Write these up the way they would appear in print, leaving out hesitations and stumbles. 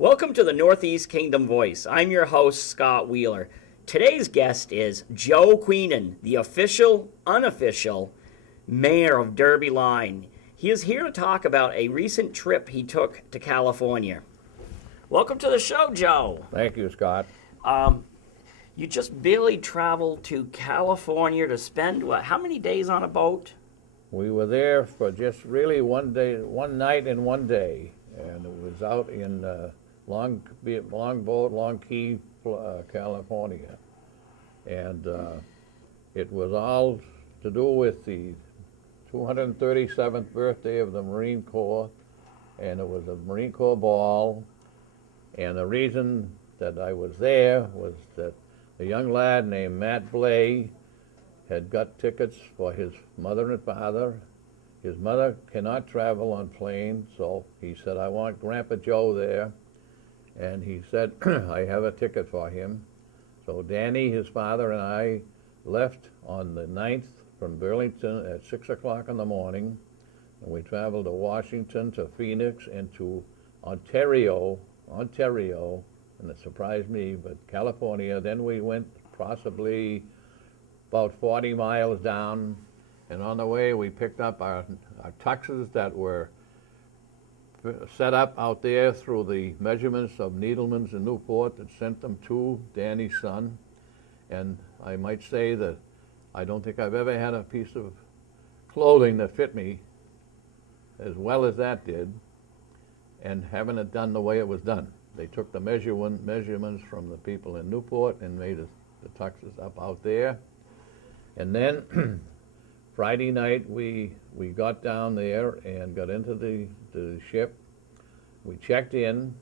Welcome to the Northeast Kingdom Voice. I'm your host, Scott Wheeler. Today's guest is Joe Queenin, the official, unofficial mayor of Derby Line. He is here to talk about a recent trip he took to California. Welcome to the show, Joe. Thank you, Scott. You just barely traveled to California to spend, how many days on a boat? We were there for just really one night and one day, and it was out in Long Key, California, and it was all to do with the 237th birthday of the Marine Corps, and it was a Marine Corps ball, and the reason that I was there was that a young lad named Matt Blay had got tickets for his mother and father. His mother cannot travel on plane, so he said, I want Grandpa Joe there. And he said, I have a ticket for him. So Danny, his father, and I left on the 9th from Burlington at 6 o'clock in the morning. And we traveled to Washington, to Phoenix, and to Ontario, and it surprised me, but California. Then we went possibly about 40 miles down, and on the way we picked up our tuxes that were set up out there through the measurements of Needleman's in Newport that sent them to Danny's son. And I might say that I don't think I've ever had a piece of clothing that fit me as well as that did, and having it done the way it was done. They took the measurements from the people in Newport and made the tuxes up out there. And then Friday night we got down there and got into the ship. We checked in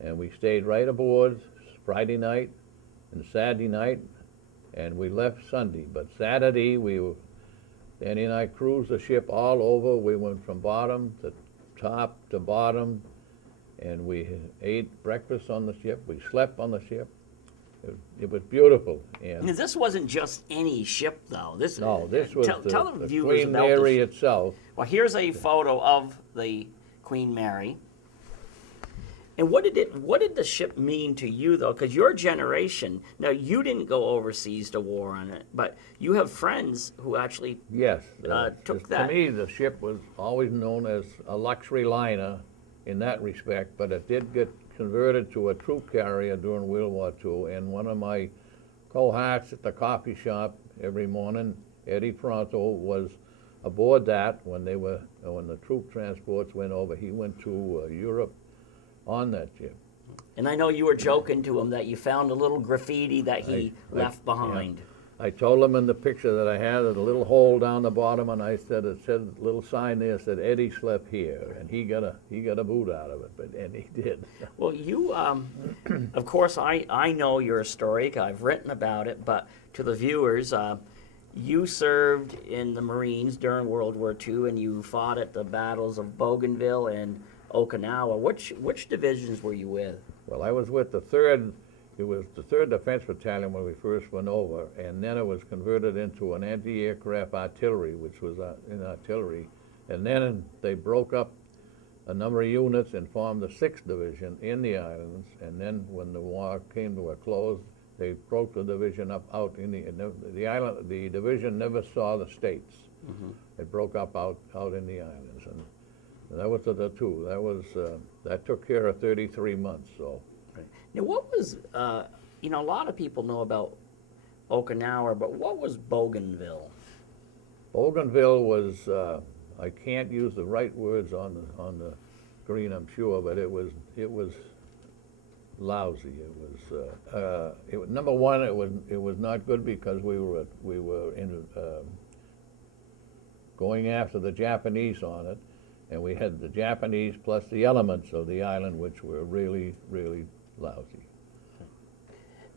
and we stayed right aboard Friday night and Saturday night, and we left Sunday. But Saturday Danny and I cruised the ship all over. We went from bottom to top to bottom, and we ate breakfast on the ship. We slept on the ship. It was beautiful. And this wasn't just any ship, though. This was tell the viewers Queen about Mary itself. Well, here's a photo of the Queen Mary. And what did the ship mean to you, though? Because your generation, now you didn't go overseas to war on it, but you have friends who actually took that. To me, the ship was always known as a luxury liner in that respect, but it did get converted to a troop carrier during World War II, and one of my cohorts at the coffee shop every morning, Eddie Pronto, was aboard that when the troop transports went over. He went to Europe on that ship. And I know you were joking to him that you found a little graffiti that he left behind. Yeah. I told him in the picture that I had a little hole down the bottom, and I said, it said a little sign there said Eddie slept here, and he got a boot out of it, and he did. Well, you, of course, I know your story. I've written about it, but to the viewers, you served in the Marines during World War II, and you fought at the battles of Bougainville and Okinawa. Which divisions were you with? Well, I was with the 3rd. It was the 3rd Defense Battalion when we first went over, and then it was converted into an anti-aircraft artillery, which was in artillery. And then they broke up a number of units and formed the 6th Division in the islands. And then when the war came to a close, they broke the division up out in the island. The division never saw the States. Mm-hmm. It broke up out in the islands, and that was the two. That took care of 33 months. So. Now, what was, a lot of people know about Okinawa, but what was Bougainville? Bougainville was, I can't use the right words on the screen, I'm sure, but it was lousy. It was number one. It was not good because we were going after the Japanese on it, and we had the Japanese plus the elements of the island, which were really, really lousy.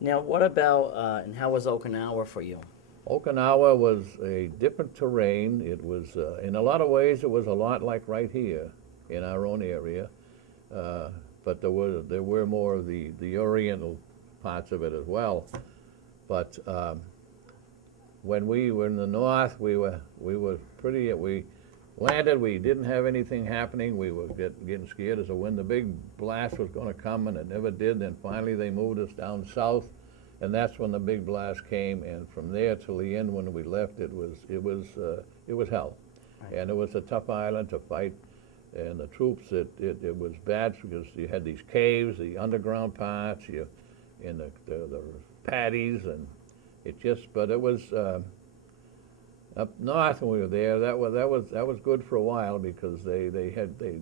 Now, what about, and how was Okinawa for you? Okinawa was a different terrain. It was, in a lot of ways, it was a lot like right here in our own area, but there were more of the oriental parts of it as well. But when we were in the north, we landed, we didn't have anything happening. We were getting scared as to when the big blast was going to come, and it never did. Then finally they moved us down south, and that's when the big blast came. And from there till the end, when we left, it was hell, Right. and it was a tough island to fight. And the troops, it was bad because you had these caves, the underground parts, and the paddies, and it just. But it was. Up north when we were there, that was good for a while because they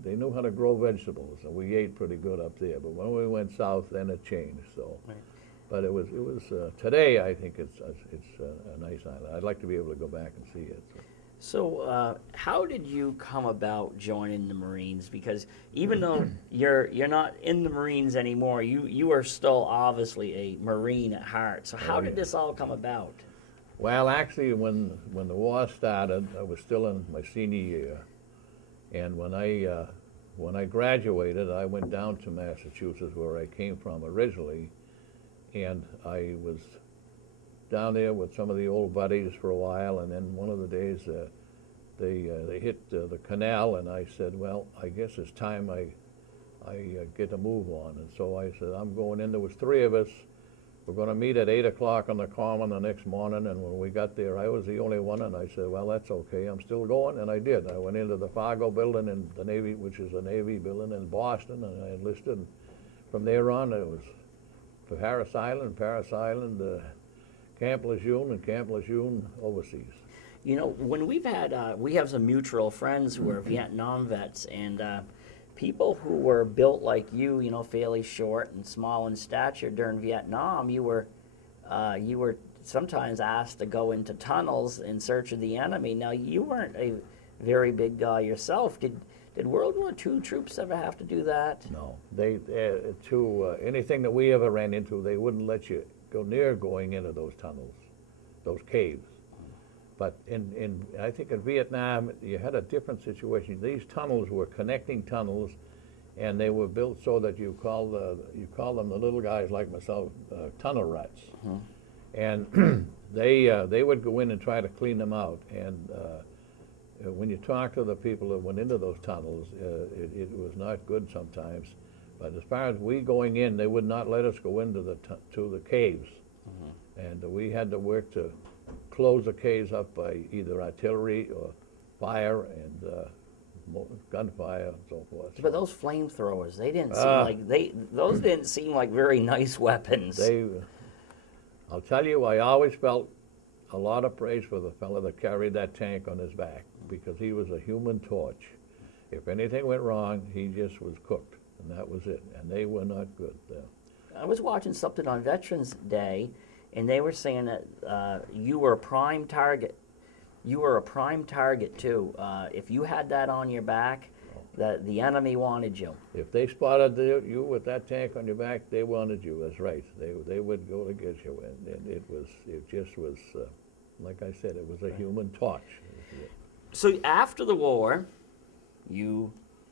knew how to grow vegetables, and we ate pretty good up there. But when we went south, then it changed. So, Right. but it was today. I think it's a nice island. I'd like to be able to go back and see it. So, how did you come about joining the Marines? Because even though you're not in the Marines anymore, you are still obviously a Marine at heart. So, how did this all come about? Well, actually, when the war started, I was still in my senior year, and when I graduated, I went down to Massachusetts, where I came from originally, and I was down there with some of the old buddies for a while, and then one of the days they hit the canal, and I said, well, I guess it's time I get to move on. And so I said, I'm going in. There was three of us. We're going to meet at 8 o'clock on the common the next morning. And when we got there, I was the only one, and I said, well, that's okay. I'm still going, and I did. I went into the Fargo building in the Navy, which is a Navy building in Boston, and I enlisted. And from there on, it was for Paris Island, Camp Lejeune, and Camp Lejeune overseas. You know, when we have some mutual friends who are Vietnam vets, and people who were built like you know, fairly short and small in stature during Vietnam, you were sometimes asked to go into tunnels in search of the enemy. Now, you weren't a very big guy yourself. Did World War II troops ever have to do that? No, they anything that we ever ran into, they wouldn't let you go near going into those tunnels, those caves. But I think in Vietnam, you had a different situation. These tunnels were connecting tunnels, and they were built so that you call them, the little guys like myself, tunnel rats. Mm-hmm. And they would go in and try to clean them out. And when you talk to the people that went into those tunnels, it was not good sometimes. But as far as we going in, they would not let us go into to the caves. Mm-hmm. And we had to work to close the caves up by either artillery or fire and gunfire and so forth. But those flamethrowers, they didn't seem those didn't seem like very nice weapons. I'll tell you, I always felt a lot of praise for the fellow that carried that tank on his back, because he was a human torch. If anything went wrong, he just was cooked, and that was it. And they were not good. I was watching something on Veterans Day, and they were saying that you were a prime target. You were a prime target too. If you had that on your back, that the enemy wanted you. If they spotted you with that tank on your back, they wanted you. That's right. They would go to get you, and it just was like I said, it was a human torch. So after the war, you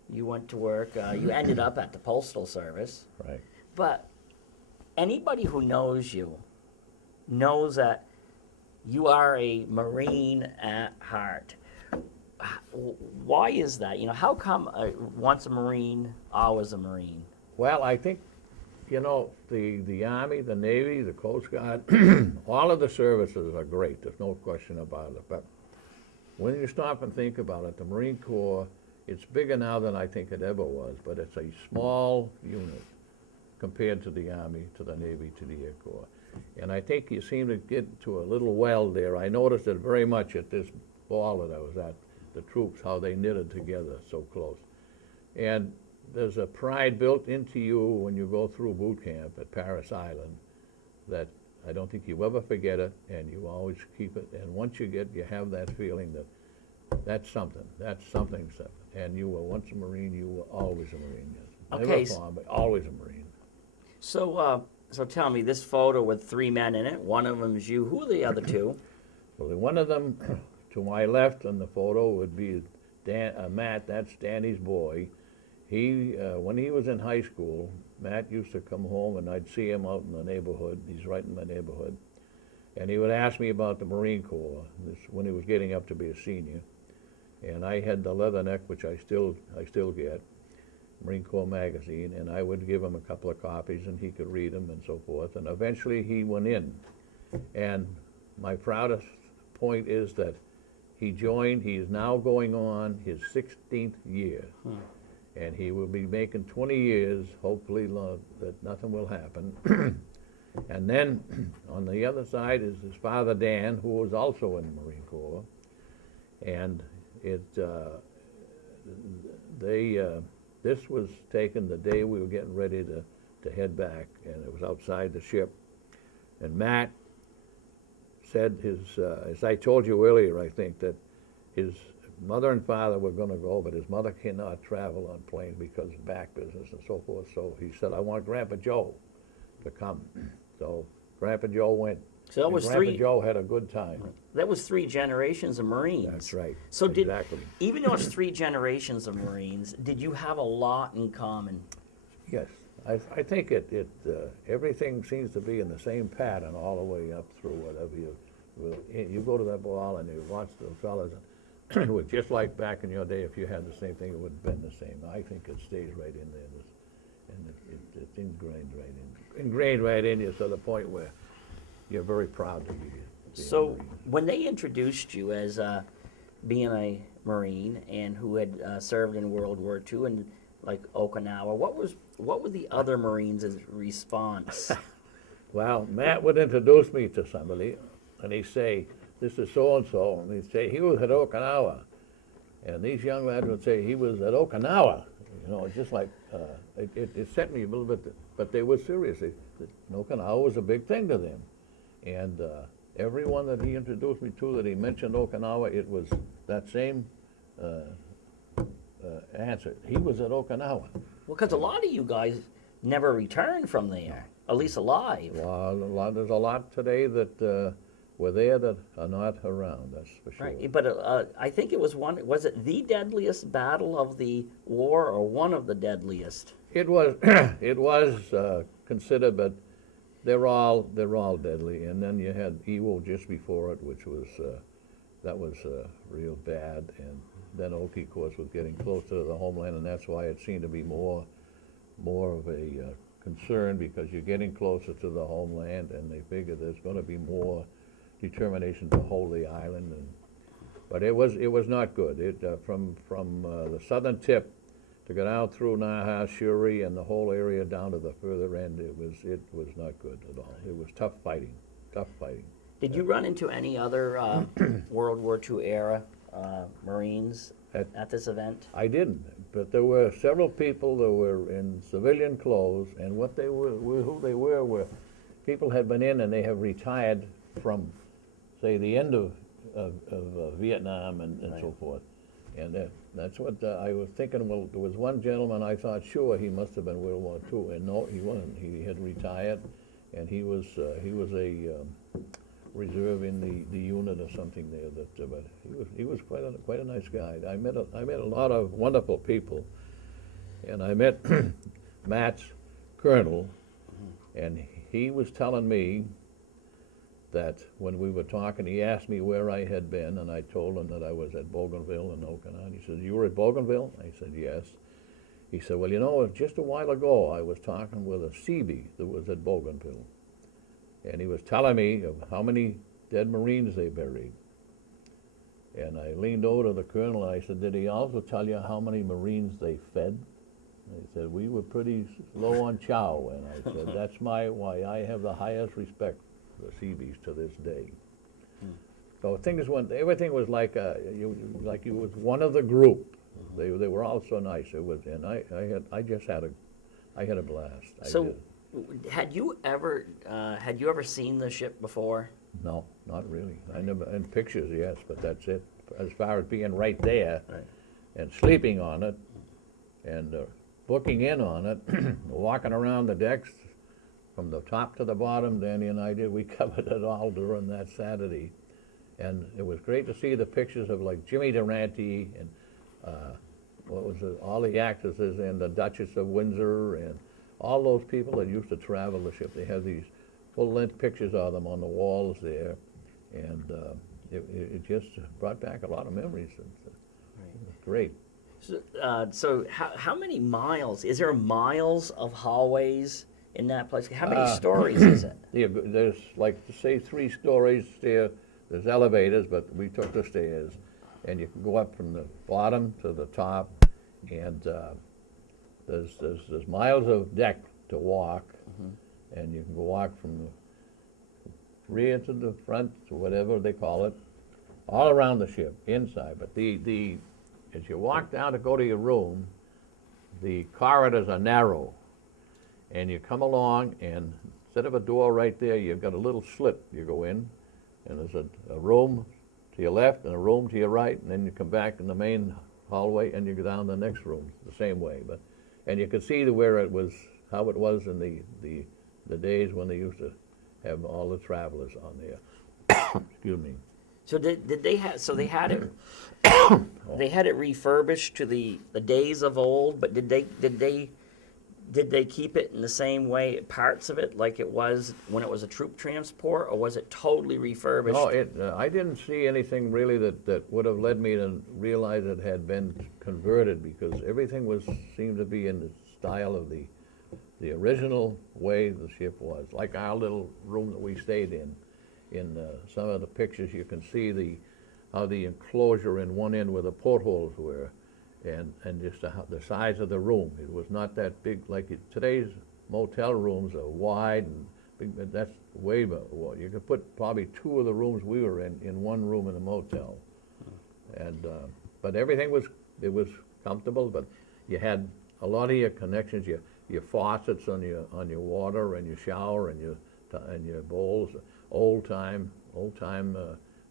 went to work. You ended up at the Postal Service. Right. But anybody who knows you knows that you are a Marine at heart. Why is that? You know, how come once a Marine, always a Marine? Well, I think, you know, the Army, the Navy, the Coast Guard, all of the services are great. There's no question about it. But when you stop and think about it, the Marine Corps, it's bigger now than I think it ever was, but it's a small unit compared to the Army, to the Navy, to the Air Corps. And I think you seem to get to a little well there. I noticed it very much at this ball that I was at, the troops, how they knitted together so close. And there's a pride built into you when you go through boot camp at Paris Island that I don't think you ever forget it, and you always keep it. And once you have that feeling that that's something. And you were once a Marine, you were always a Marine. Yes. Okay. Never farm, but always a Marine. So tell me, this photo with three men in it, one of them is you. Who are the other two? Well, one of them to my left on the photo would be Matt. That's Danny's boy. He, when he was in high school, Matt used to come home, and I'd see him out in the neighborhood. He's right in my neighborhood. And he would ask me about the Marine Corps when he was getting up to be a senior. And I had the leatherneck, which I still get, Marine Corps magazine, and I would give him a couple of copies, and he could read them and so forth. And eventually he went in. And my proudest point is that he joined. He is now going on his 16th year. And he will be making 20 years, hopefully that nothing will happen. And then on the other side is his father, Dan, who was also in the Marine Corps. And this was taken the day we were getting ready to head back, and it was outside the ship. And Matt said as I told you earlier, I think, that his mother and father were going to go, but his mother cannot travel on planes because of back business and so forth. So he said, I want Grandpa Joe to come. So Grandpa Joe went. So that was Grandpa Joe had a good time. That was 3 generations of Marines. That's right. So exactly. Even though it's 3 generations of Marines, did you have a lot in common? Yes. I think everything seems to be in the same pattern all the way up through whatever you go to that ball and you watch those fellas. It was just like back in your day. If you had the same thing, it would have been the same. I think it stays right in there, and it's ingrained right in you to the point where you're very proud to be. So when they introduced you as being a Marine and who had served in World War II and like Okinawa, what were the other Marines' response? Well, Matt would introduce me to somebody, and he'd say, this is so-and-so, and he'd say, he was at Okinawa. And these young lads would say, he was at Okinawa. You know, just like, it set me a little bit, but they were serious. Okinawa was a big thing to them. And everyone that he introduced me to, that he mentioned Okinawa, it was that same answer. He was at Okinawa. Well, because a lot of you guys never returned from there, at least alive. Well, there's a lot today that were there that are not around, that's for sure. Right, but I think it was it the deadliest battle of the war or one of the deadliest? It was, it was considered, but they're all deadly. And then you had Iwo just before it, which was, that was real bad. And then Oki, of course, was getting closer to the homeland, and that's why it seemed to be more of a concern, because you're getting closer to the homeland, and they figure there's going to be more determination to hold the island. But it was not good. From the southern tip to go down through Naha, Shuri, and the whole area down to the further end, it was not good at all. It was tough fighting. Did you run into any other World War II era Marines at this event? I didn't, but there were several people that were in civilian clothes, and what they were, who they were people had been in and they have retired from, say, the end of Vietnam and Right. so forth. And that's what I was thinking. Well, there was one gentleman I thought, sure, he must have been World War II, and no, he wasn't. He had retired, and he was a reserve in the unit or something there. But he was quite a nice guy. I met a lot of wonderful people, and I met Matt's colonel, and he was telling me that when we were talking, he asked me where I had been, and I told him that I was at Bougainville in Okinawa. And he said, you were at Bougainville? I said, yes. He said, well, you know, just a while ago, I was talking with a Seabee that was at Bougainville. And he was telling me of how many dead Marines they buried. And I leaned over to the colonel, and I said, did he also tell you how many Marines they fed? And he said, we were pretty low on chow. And I said, that's why I have the highest respect the Seabees to this day. So everything was like you was one of the group. They were all so nice. It was, and I had a blast. So, had you ever seen the ship before? No, not really. I never, in pictures, yes, but that's it. As far as being right there, Right. and sleeping on it, and booking in on it, walking around the decks. From the top to the bottom, Danny and I did. We covered it all during that Saturday. And it was great to see the pictures of like Jimmy Durante and all the actresses and the Duchess of Windsor and all those people that used to travel the ship. They have these full-length pictures of them on the walls there. And it just brought back a lot of memories. great. So how many miles? Is there miles of hallways in that place? How many stories is it? There's like, say, 3 stories there. There's elevators, but we took the stairs, and you can go up from the bottom to the top, and there's miles of deck to walk, and you can walk from the rear to the front, to whatever they call it, all around the ship, inside. But as you walk down to go to your room, the corridors are narrow, and you come along, and instead of a door right there, you've got a little slit you go in, and there's a room to your left and a room to your right, and then you come back in the main hallway, and you go down the next room the same way. And you could see where it was, how it was in the days when they used to have all the travelers on there. Excuse me. So did they have? So they had it. They had it refurbished to the days of old, but did they keep it in the same way, parts of it, like it was when it was a troop transport, or was it totally refurbished? No, I didn't see anything really that would have led me to realize it had been converted, because everything seemed to be in the style of the original way the ship was. Like our little room that we stayed in. In some of the pictures, you can see how the enclosure in one end where the portholes were, and just the size of the room. It was not that big like today's motel rooms are wide and big. But that's way more. You could put probably 2 of the rooms we were in one room in a motel, and but everything was comfortable. But you had a lot of your connections, your faucets on your water and your shower and your bowls. Old time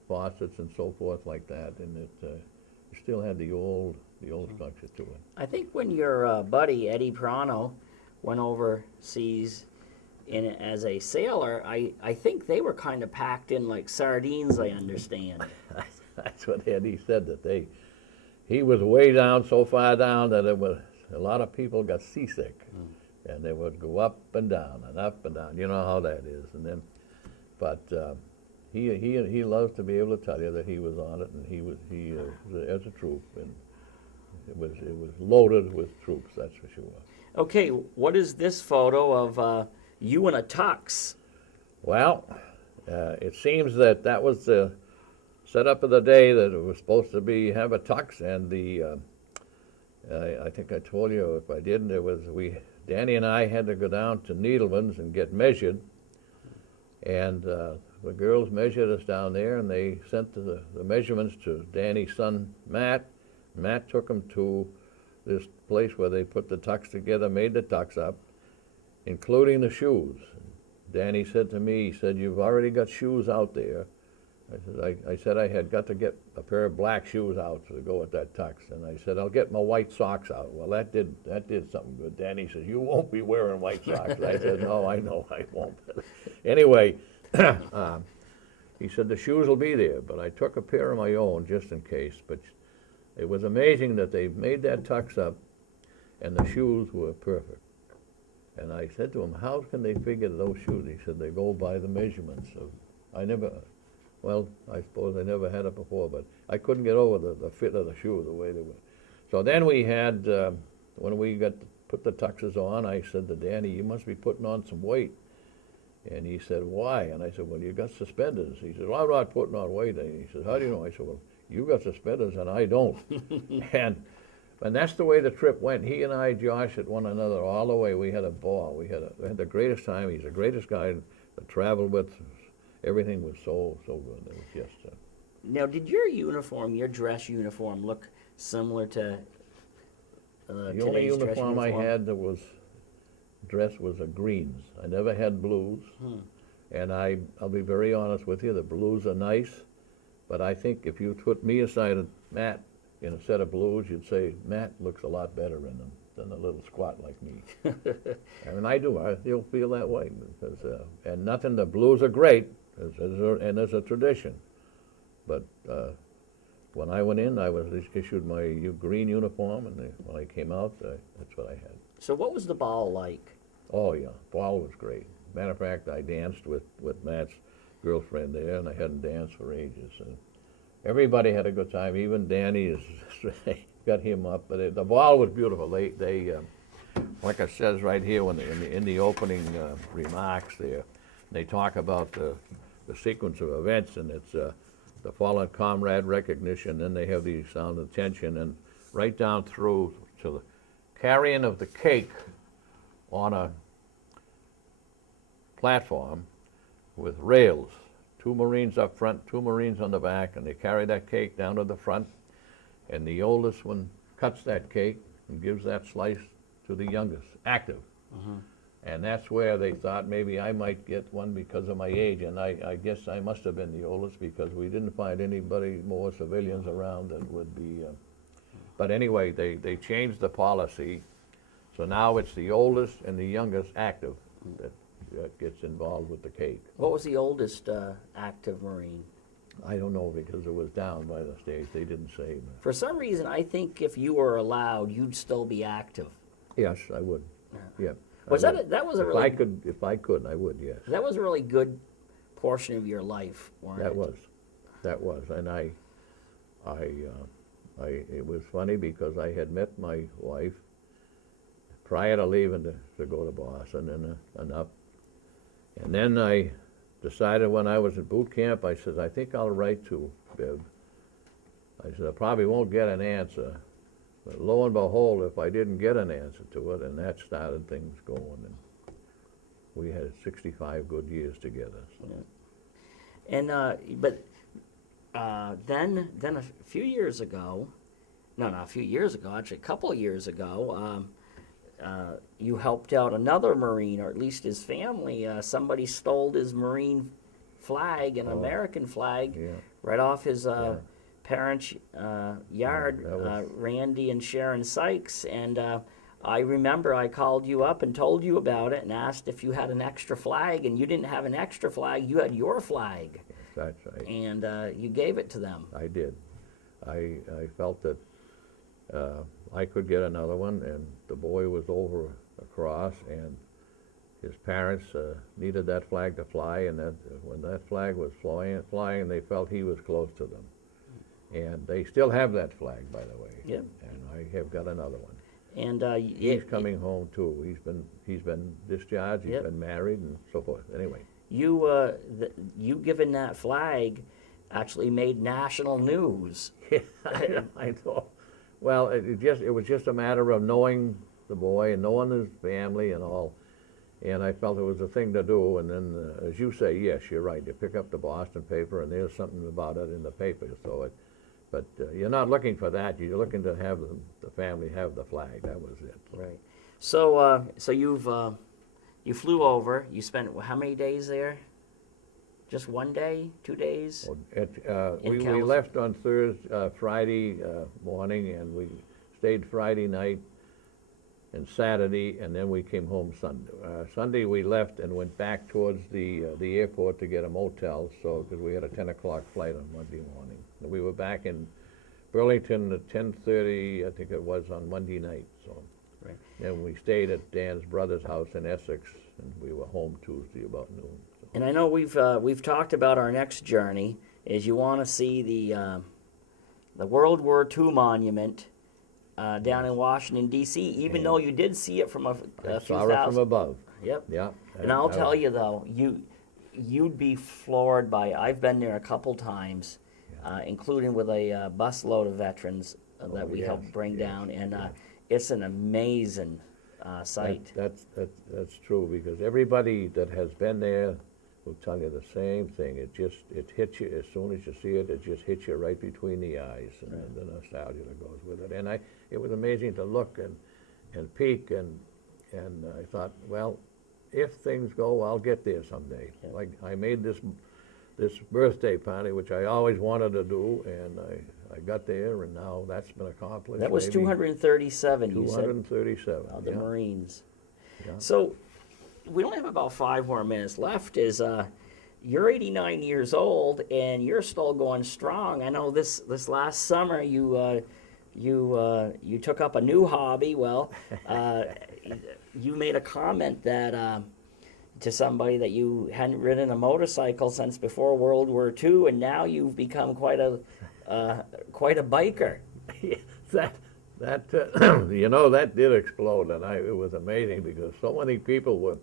faucets and so forth like that, and it still had the old structure to it. I think when your buddy Eddie Prano went overseas as a sailor, I think they were kind of packed in like sardines. I understand. That's what Eddie said, that he was way down, so far down that a lot of people got seasick, and they would go up and down and up and down. You know how that is, and then. But he loves to be able to tell you that he was on it, and he was as a troop, and it was loaded with troops, that's for sure. Okay, what is this photo of you in a tux? Well, it seems that was the setup of the day, that it was supposed to have a tux, and I think I told you, if I didn't, Danny and I had to go down to Needleman's and get measured. And the girls measured us down there, and they sent the measurements to Danny's son, Matt. Matt took them to this place where they put the tux together, made the tux up, including the shoes. Danny said to me, he said, "You've already got shoes out there." I said I had got to get a pair of black shoes out to go with that tux. And I said, "I'll get my white socks out." Well, that did something good. Danny says, "You won't be wearing white socks." I said, "No, I know I won't." Anyway, he said, "The shoes will be there." But I took a pair of my own just in case. But it was amazing that they made that tux up, and the shoes were perfect. And I said to him, "How can they figure those shoes?" He said, "They go by the measurements of." Well, I suppose I never had it before, but I couldn't get over the fit of the shoe, the way they were. So then we had, when we put the tuxes on, I said to Danny, "You must be putting on some weight." And he said, "Why?" And I said, "Well, you got suspenders." He said, "Well, I'm not putting on weight." And he said, "How do you know?" I said, "Well, you got suspenders and I don't." and that's the way the trip went. He and I joshed at one another all the way. We had a ball. We had the greatest time. He's the greatest guy to travel with. Everything was so good. It was just. Now, did your dress uniform, look similar to the only uniform I had that was dress was a greens. I never had blues, and I'll be very honest with you. The blues are nice, but I think if you put me aside of Matt in a set of blues, you'd say Matt looks a lot better in them than a little squat like me. And I do. I still feel that way because and nothing. The blues are great. And there's a tradition. But when I went in, I was issued my green uniform, and when I came out, that's what I had. So what was the ball like? Oh, yeah, ball was great. Matter of fact, I danced with Matt's girlfriend there, and I hadn't danced for ages. everybody had a good time. Even Danny is got him up, but the ball was beautiful. They like it says right here when in the opening remarks there, they talk about the sequence of events, and it's the fallen comrade recognition. Then they have the sound of tension, and right down through to the carrying of the cake on a platform with rails. 2 Marines up front, 2 Marines on the back, and they carry that cake down to the front, and the oldest one cuts that cake and gives that slice to the youngest, active. And that's where they thought maybe I might get one because of my age, and I guess I must have been the oldest because we didn't find anybody more civilians around that would be. But anyway, they changed the policy, so now it's the oldest and the youngest active that gets involved with the cake. What was the oldest active Marine? I don't know because it was down by the stage. They didn't say. But For some reason, I think if you were allowed, you'd still be active. yes, I would. Yeah. Was I that would. that was a If really I could, I would. Yes. that was a really good portion of your life, wasn't it? That was, and it was funny because I had met my wife prior to leaving to go to Boston and up, and then I decided when I was at boot camp, I said, I think I'll write to Bibb. I said, I probably won't get an answer, but lo and behold, if I didn't get an answer to it, and that started things going, and we had 65 good years together. So. Yeah. And then a few years ago, no, not a few years ago, actually a couple of years ago, you helped out another Marine, or at least his family. Somebody stole his Marine flag, an American flag, Yeah. right off his parents' yard, that was- Randy and Sharon Sykes. And I remember I called you up and told you about it and asked if you had an extra flag, and you didn't have an extra flag, you had your flag. That's right. And you gave it to them. I did. I felt that I could get another one, and the boy was over across, and his parents needed that flag to fly, and that when that flag was flying, they felt he was close to them. And they still have that flag, by the way. Yep. And I have got another one. And He's coming home too. He's been discharged. He's Yep. been married and so forth. Anyway. you giving that flag actually made national news. Yeah, I know. Well, it was just a matter of knowing the boy and knowing his family and all, and I felt it was a thing to do. And then, as you say, yes, you're right. You pick up the Boston paper, and there's something about it in the paper. So, but you're not looking for that. You're looking to have the family have the flag. That was it. Right. So, you flew over. You spent how many days there? Just 1 day, 2 days? We California? left on Friday morning, and we stayed Friday night and Saturday, and then we came home Sunday. Sunday we left and went back towards the airport to get a motel, so because we had a 10 o'clock flight on Monday morning. And we were back in Burlington at 10:30, I think it was, on Monday night. So Right. then we stayed at Dan's brother's house in Essex, and we were home Tuesday about noon. So. And I know we've talked about our next journey is you want to see the World War II monument down in Washington D.C. Even though you did see it from a I few saw it thousand. from above. Yep. Yeah. And I'll tell you though, you'd be floored by. I've been there a couple times, including with a busload of veterans that we yes, helped bring yes, down, and yes. it's an amazing sight. That's true, because everybody that has been there will tell you the same thing. It hits you as soon as you see it. It just hits you right between the eyes, and the nostalgia that goes with it. And it was amazing to look and peek, and I thought, well, if things go, I'll get there someday. Yeah. Like I made this birthday party, which I always wanted to do, and I got there, and now that's been accomplished. That was maybe 237. You said 237. of the yeah. Marines. Yeah. So we only have about 5 more minutes left. You're 89 years old and you're still going strong. I know this last summer you took up a new hobby. Well, you made a comment that to somebody that you hadn't ridden a motorcycle since before World War II, and now you've become quite a quite a biker. that that did explode, and it was amazing because so many people were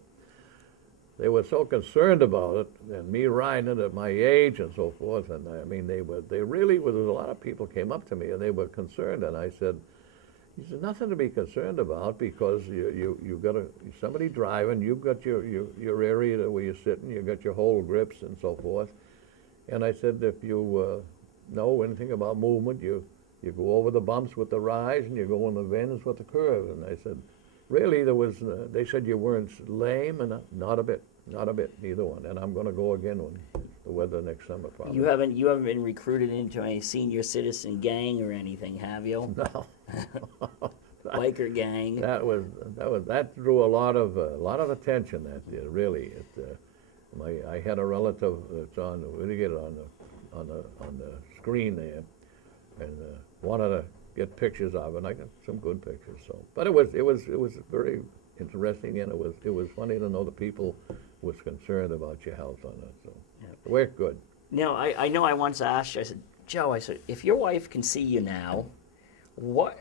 so concerned about it, and me riding it at my age and so forth. And I mean, there was a lot of people came up to me and they were concerned, and I said, "There's nothing to be concerned about because you got somebody driving, you've got your area where you're sitting, you got your whole grips and so forth." And I said, if you know anything about movement, you go over the bumps with the rise and you go on the bends with the curve. And I said, really, they said you weren't lame, and not a bit, neither one. And I'm going to go again when the weather next summer probably. You haven't been recruited into a senior citizen gang or anything, have you? No. Biker gang. That drew a lot of attention. That did really. I had a relative that's on. We get it on the screen there, and wanted to get pictures of it. And I got some good pictures. So, but it was very interesting, and it was funny to know the people was concerned about your health on it. So, yeah. We're good. Now, I know I once asked you. I said, Joe, if your wife can see you now, what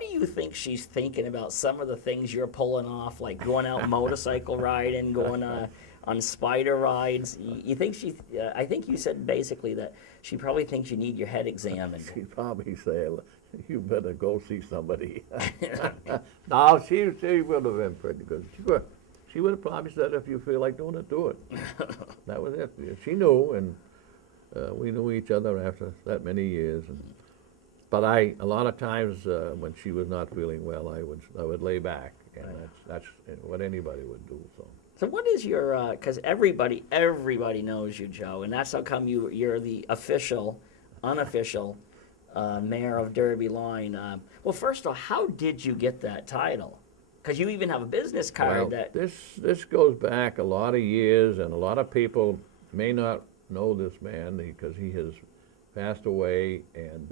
do you think she's thinking about some of the things you're pulling off, like going out motorcycle riding, going on spider rides? You think I think you said basically that she probably thinks you need your head examined. She'd probably say, you better go see somebody. No, she would have been pretty good. She would have probably said, if you feel like doing it, do it. That was it. She knew, and we knew each other after that many years. But a lot of times when she was not feeling well, I would lay back, and that's what anybody would do. So what is your? Because everybody knows you, Joe, and that's how come you're the unofficial mayor of Derby Line. Well, first of all, how did you get that title? Because you even have a business card that. This goes back a lot of years, and a lot of people may not know this man because he has passed away, and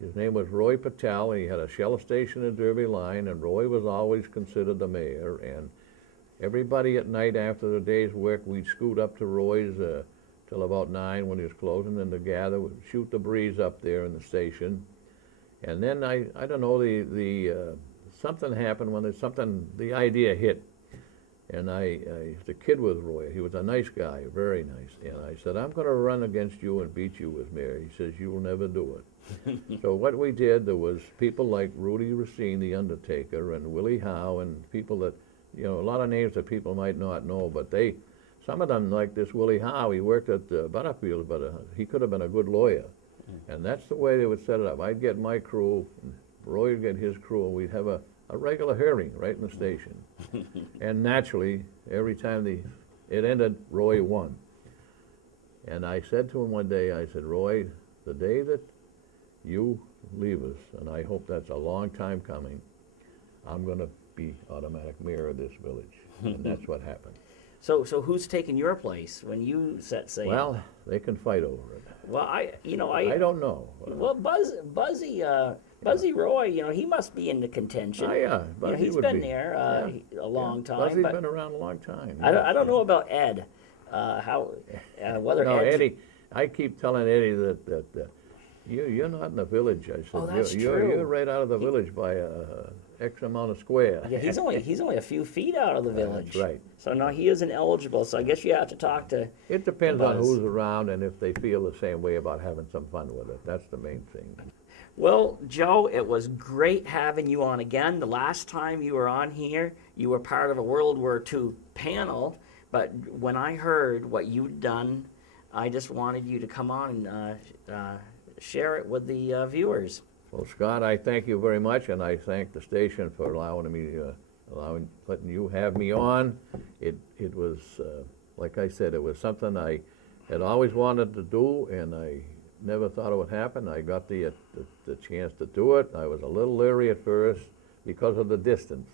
his name was Roy Patel. He had a shell station in Derby Line, and Roy was always considered the mayor. And everybody at night after the day's work, we'd scoot up to Roy's till about 9 when he was closing, and to gather, shoot the breeze up there in the station. And then I don't know, something happened when the idea hit. And I was a kid with Roy. He was a nice guy, very nice. And I said, I'm going to run against you and beat you as mayor. He says, you'll never do it. So what we did, there was people like Rudy Racine, the Undertaker, and Willie Howe, and people that, a lot of names that people might not know, but some of them, like this Willie Howe, he worked at Butterfield, but he could have been a good lawyer. And that's the way they would set it up. I'd get my crew, and Roy would get his crew, and we'd have a regular hearing right in the station. And naturally, every time it ended, Roy won. And I said to him one day, I said, Roy, the day that you leave us, and I hope that's a long time coming, I'm going to be automatic mayor of this village. And that's what happened. So who's taking your place when you set sail? Well, they can fight over it. Well, I don't know. Well, Buzzy Roy, he must be in the contention. Oh, yeah. He's been there a long time. Buzzy's been around a long time. I don't know about Ed. Whether no, Ed... Eddie, I keep telling Eddie that you're not in the village. I said, that's you're right out of the village by X amount of square. Yeah, he's only a few feet out of the village. That's right. So no, he isn't eligible. So I guess you have to talk to. It depends on who's around and if they feel the same way about having some fun with it. That's the main thing. Well, Joe, it was great having you on again. The last time you were on here, you were part of a World War II panel. But when I heard what you'd done, I just wanted you to come on and share it with the viewers. Well, Scott, I thank you very much, and I thank the station for letting you have me on. It was, like I said, it was something I had always wanted to do, and I never thought it would happen. I got the chance to do it. I was a little leery at first because of the distance.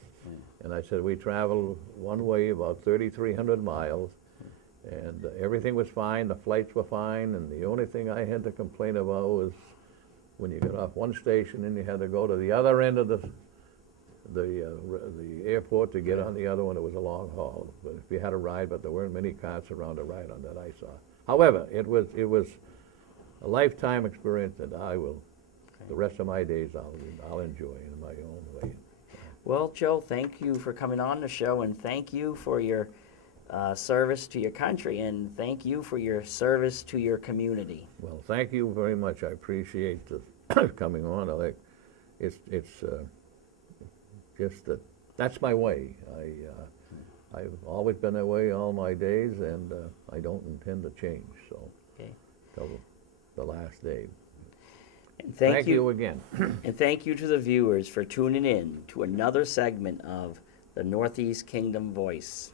And I said, we traveled one way about 3,300 miles, and everything was fine. The flights were fine, and the only thing I had to complain about was when you got off one station and you had to go to the other end of the airport to get on the other one. It was a long haul. But if you had a ride, but there weren't many cars around to ride on that I saw. However, it was a lifetime experience that I will, the rest of my days, I'll enjoy in my own way. Well, Joe, thank you for coming on the show, and thank you for your service to your country, and thank you for your service to your community. Well, thank you very much. I appreciate the coming on. It's just that that's my way. I've always been that way all my days, and I don't intend to change. So, Okay. till the last day. And Thank you again. And thank you to the viewers for tuning in to another segment of the Northeast Kingdom Voice.